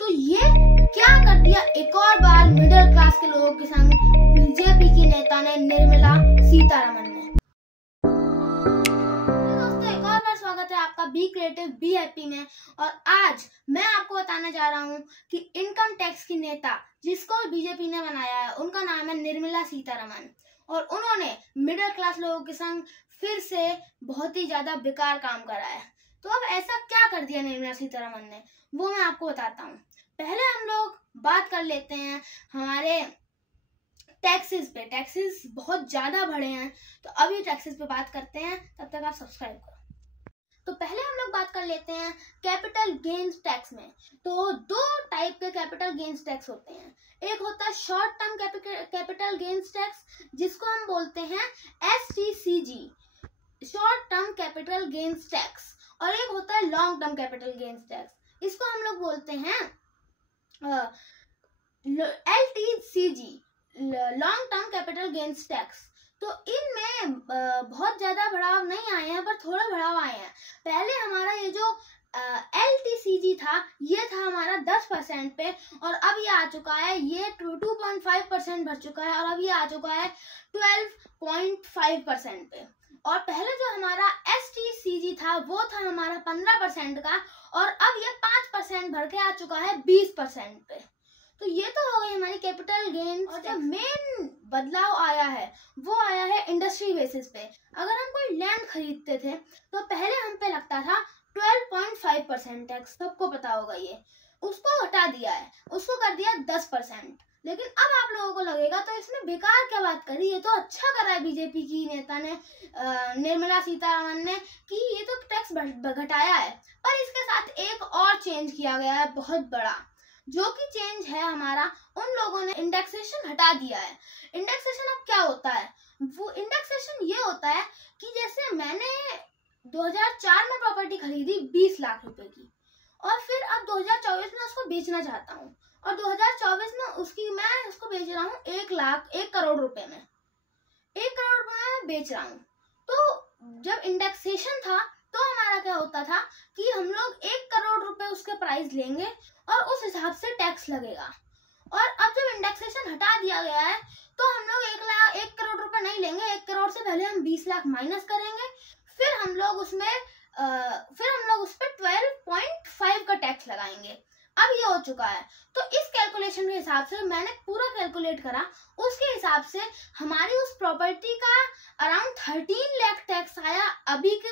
तो ये क्या कर दिया एक और बार मिडिल क्लास के लोगों के संग बीजेपी की नेता ने, निर्मला सीतारमण ने। दोस्तों, एक और बार स्वागत है आपका बी क्रिएटिव बी हैप्पी में। और आज मैं आपको बताने जा रहा हूँ कि इनकम टैक्स की नेता जिसको बीजेपी ने बनाया है, उनका नाम है निर्मला सीतारमण। और उन्होंने मिडिल क्लास लोगों के संग फिर से बहुत ही ज्यादा बेकार काम करा है। तो अब ऐसा क्या कर दिया निर्मला सीतारमण ने, वो मैं आपको बताता हूँ। पहले हम लोग बात कर लेते हैं हमारे टैक्सेस पे। टैक्सेस बहुत ज्यादा बढ़े हैं, तो अभी टैक्सेस पे बात करते हैं। तब तक आप सब्सक्राइब करो। तो पहले हम लोग बात कर लेते हैं कैपिटल गेन्स टैक्स में। तो दो टाइप के कैपिटल गेन्स टैक्स होते हैं। एक होता है short term capital gains tax, जिसको हम बोलते हैं STCG, short term capital gains tax. और एक होता है long term capital gains tax, इसको हम लोग बोलते हैं LTCG, long term capital gains tax. तो इनमें बहुत ज्यादा बढ़ाव नहीं आए हैं, पर थोड़ा बढ़ाव आए हैं। पहले हमारा ये जो LTCG था, ये था हमारा 10% पे, और अब ये आ चुका है, ये 2.5% बढ़ चुका है, और अब ये आ चुका है 12.5% पे। और पहले जो हमारा STCG था, वो था हमारा 15% का, और अब ये 5% बढ़ के आ चुका है 20% पे। तो ये तो हो गई हमारी कैपिटल गेन। और जो मेन बदलाव आया है, वो आया है इंडस्ट्री बेसिस पे। अगर हम कोई लैंड खरीदते थे, तो पहले हम पे लगता था 12.5% टैक्स, सबको पता होगा ये। उसको हटा दिया है, उसको कर दिया 10%। लेकिन अब आप लोगों को लगेगा तो इसने बेकार क्या बात करी, ये तो अच्छा करा है बीजेपी की नेता ने, निर्मला सीतारमण ने, कि ये तो टैक्स घटाया है। पर इसके साथ एक और चेंज किया गया है बहुत बड़ा, जो कि चेंज है हमारा, उन लोगों ने इंडेक्सेशन हटा दिया है। इंडेक्सेशन अब क्या होता है? वो इंडेक्सेशन ये होता है कि जैसे मैंने 2004 में प्रॉपर्टी खरीदी 20 लाख रुपए की, और फिर अब 2024 में उसको बेचना चाहता हूँ, और 2024 में मैं उसको बेच रहा हूँ 1 करोड़ रुपए में। 1 करोड़ रुपए में बेच रहा हूँ। तो जब इंडेक्सेशन था, तो हमारा क्या होता था कि हम लोग 1 करोड़ रुपए उसके प्राइस लेंगे, और उस हिसाब से टैक्स लगेगा। और अब जब इंडेक्सेशन हटा दिया गया है, तो हम लोग 1 करोड़ रुपए नहीं लेंगे। 1 करोड़ से पहले हम 20 लाख माइनस करेंगे, फिर हम लोग उस पर 12.5 का टैक्स लगाएंगे। अब ये हो चुका है। तो इस कैलकुलेशन के हिसाब से मैंने पूरा कैलकुलेट करा, उसके हिसाब से हमारी उस प्रॉपर्टी का अराउंड 13 लाख टैक्स आया, अभी के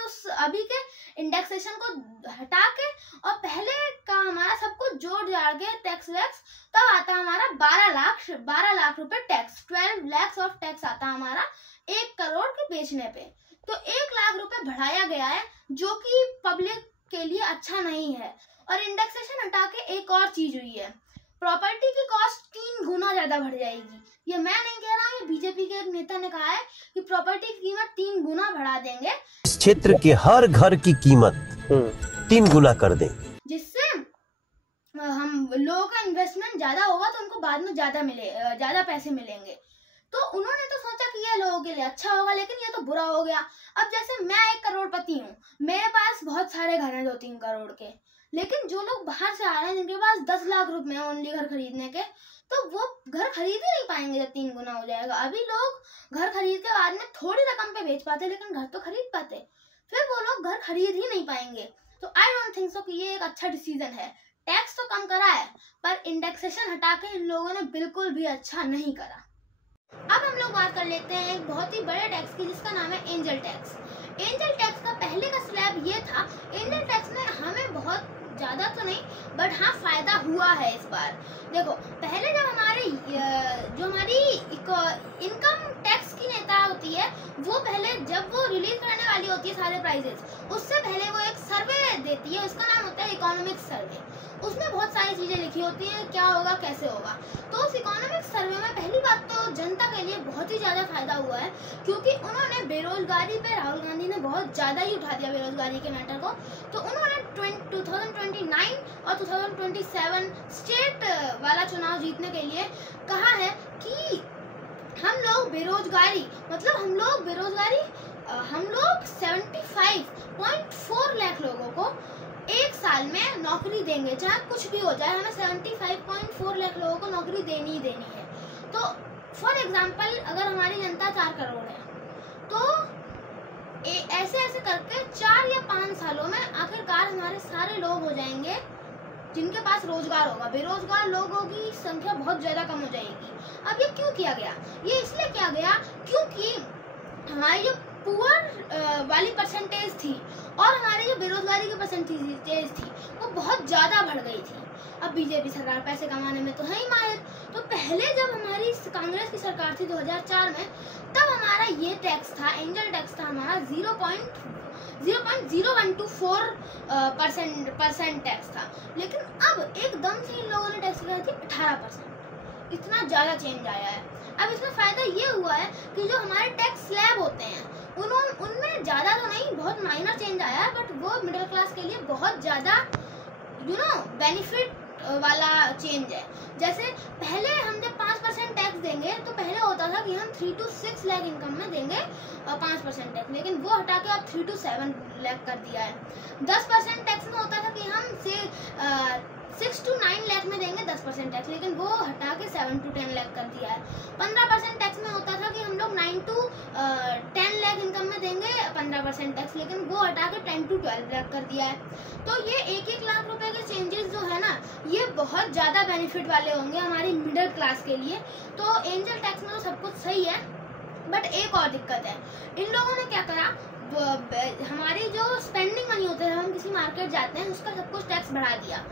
इंडेक्सेशन को हटा के। और पहले का हमारा सब कुछ जोड़ जाड़ के टैक्स वैक्स, तब आता हमारा 12 लाख रुपए टैक्स। 12 lakhs ऑफ टैक्स आता हमारा 1 करोड़ के बेचने पे। तो 1 लाख रुपए बढ़ाया गया है, जो कि पब्लिक के लिए अच्छा नहीं है। और इंडेक्सेशन हटा के एक और चीज हुई है, प्रॉपर्टी की कॉस्ट 3 गुना ज्यादा बढ़ जाएगी। ये मैं नहीं कह रहा, ये बीजेपी के एक नेता ने कहा है कि प्रॉपर्टी की कीमत 3 गुना बढ़ा देंगे, इस क्षेत्र के हर घर की कीमत 3 गुना कर देंगे, जिससे हम लोगों का इन्वेस्टमेंट ज्यादा होगा, तो उनको बाद में ज्यादा पैसे मिलेंगे। तो उन्होंने तो सोचा कि ये लोगों के लिए अच्छा होगा, लेकिन ये तो बुरा हो गया। अब जैसे मैं 1 करोड़पति हूँ, मेरे पास बहुत सारे घर हैं 2-3 करोड़ के, लेकिन जो लोग बाहर से आ रहे हैं, जिनके पास 10 लाख रुपए हैं ओनली घर खरीदने के, तो वो घर खरीद ही नहीं पाएंगे जब 3 गुना हो जाएगा। अभी लोग घर खरीद के बाद में थोड़ी रकम पे बेच पाते, लेकिन घर तो खरीद पाते, फिर वो लोग घर खरीद ही नहीं पाएंगे। तो आई डोंट थिंक सो कि ये एक अच्छा डिसीजन है। टैक्स तो कम करा है, पर इंडेक्सेशन हटा के इन लोगों ने बिल्कुल भी अच्छा नहीं करा। अब हम लोग बात कर लेते हैं एक बहुत ही बड़े टैक्स की, जिसका नाम है एंजल टैक्स। एंजल टैक्स का पहले का स्लैब ये था। एंजल टैक्स में हमें बहुत ज्यादा तो नहीं, बट हाँ फायदा हुआ है इस बार। देखो, पहले जब हमारी इनकम टैक्स की नेता होती है, वो पहले जब वो रिलीज करने वाली होती है सारे प्राइजेस, उससे पहले वो एक सर्वे देती है, उसका नाम होता है इकोनॉमिक सर्वे। उसमें बहुत सारी चीजें लिखी होती है, क्या होगा कैसे होगा। तो उस इकोनॉमिक सर्वे में पहली बात तो जनता के लिए बहुत ही ज्यादा फायदा हुआ है, क्योंकि उन्होंने बेरोजगारी पे, राहुल गांधी ने बहुत ज्यादा ही उठा दिया बेरोजगारी के मैटर को। तो उन्होंने 2029 और 2027 स्टेट वाला चुनाव जीतने के लिए कहा है कि हम लोग बेरोजगारी 75.4 लाख लोगों को एक साल में नौकरी देंगे, चाहे कुछ भी हो जाए, हमें 75.4 लाख लोगों को नौकरी देनी ही देनी है। तो फॉर एग्जाम्पल अगर हमारी जनता 4 करोड़ है, तो ऐसे ऐसे करके 4 या 5 सालों में आखिरकार हमारे सारे लोग हो जाएंगे जिनके पास रोजगार होगा। बेरोजगार लोगों की संख्या बहुत ज्यादा कम हो जाएगी। अब ये क्यों किया गया? ये इसलिए किया गया क्योंकि हमारी जो पुअर वाली परसेंटेज थी और हमारी जो बेरोजगारी की परसेंटेज थी वो बहुत ज्यादा बढ़ गई थी। अब बीजेपी सरकार पैसे कमाने में तो है ही माहिर। तो पहले जब हमारी कांग्रेस की सरकार थी 2004 में, तब हमारा ये टैक्स था, एंजल टैक्स था हमारा 0.0124% टैक्स था। लेकिन अब एकदम से इन लोगों ने टैक्स लगाई थी 18%। इतना ज्यादा चेंज आया है। अब इसमें फायदा ये हुआ है कि जो हमारे टैक्स स्लैब होते हैं उनमें ज्यादा तो नहीं, बहुत माइनर चेंज आया है, बट वो मिडिल क्लास के लिए बहुत ज्यादा बेनिफिट वाला चेंज है। जैसे पहले हम जब 5% टैक्स देंगे तो पहले होता था कि हम 3 to 6 लाख इनकम में देंगे 5% टैक्स, लेकिन वो हटा के अब 3 to 7 लाख कर दिया है। 10% टैक्स में होता था कि हम 6 to 9 लाख में देंगे 10% टैक्स, लेकिन वो हटा के 7 to 10 लाख कर दिया है। 15% टैक्स में होता था कि हम लोग 9 to 10 लाख इनकम में देंगे 15% टैक्स, लेकिन वो हटा के 10 to 12 लाख कर दिया है। तो ये 1-1 लाख रुपए के चेंजेस जो है ना, ये बहुत ज्यादा बेनिफिट वाले होंगे हमारी मिडिल क्लास के लिए। तो एंजल टैक्स में तो सब कुछ सही है, बट एक और दिक्कत है। इन लोगों ने क्या करा, हमारी जो स्पेंडिंग मनी होते हैं, हम किसी मार्केट जाते हैं उसका सब कुछ टैक्स बढ़ा दिया।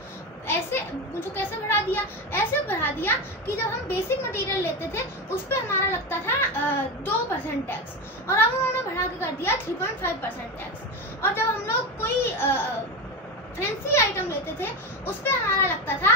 ऐसे मुझे कैसे बढ़ा दिया? ऐसे बढ़ा दिया कि जब हम बेसिक मटेरियल लेते थे उस पर हमारा लगता था 2% टैक्स, और अब उन्होंने बढ़ा के कर दिया 3.5% टैक्स। और जब हम लोग कोई फैंसी आइटम लेते थे उस पर हमारा लगता था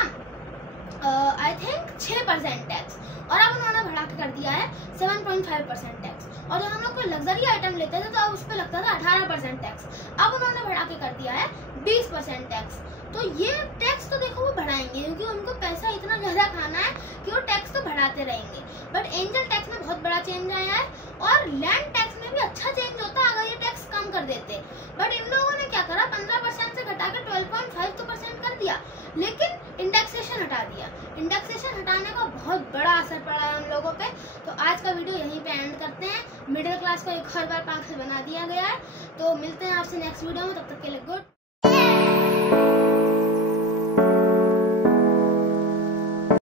आई थिंक 6% टैक्स, और अब उन्होंने बढ़ा के कर दिया है 7.5% टैक्स। और जब हम लोग कोई लग्जरी आइटम लेते थे तो अब उस पर लगता था 18% टैक्स, अब उन्होंने बढ़ा के कर दिया है 20% टैक्स। तो ये टैक्स तो देखो वो बढ़ाएंगे क्योंकि उनको पैसा इतना ज्यादा खाना है कि वो टैक्स तो बढ़ाते रहेंगे। बट एंजल टैक्स में बहुत बड़ा चेंज आया है, और लैंड टैक्स में भी अच्छा चेंज होता अगर ये टैक्स कम कर देते। बट इन लोगों ने क्या करा, 15% से घटा के 12.5% कर दिया, लेकिन इंडेक्सेशन हटा दिया। इंडेक्सेशन हटाने का बहुत बड़ा असर पड़ा है हम लोगों पे। तो आज का वीडियो यहीं पे एंड करते हैं। मिडिल क्लास को एक और बार पागल बना दिया गया है। तो मिलते हैं आपसे नेक्स्ट वीडियो में, तब तक के लिए गुड।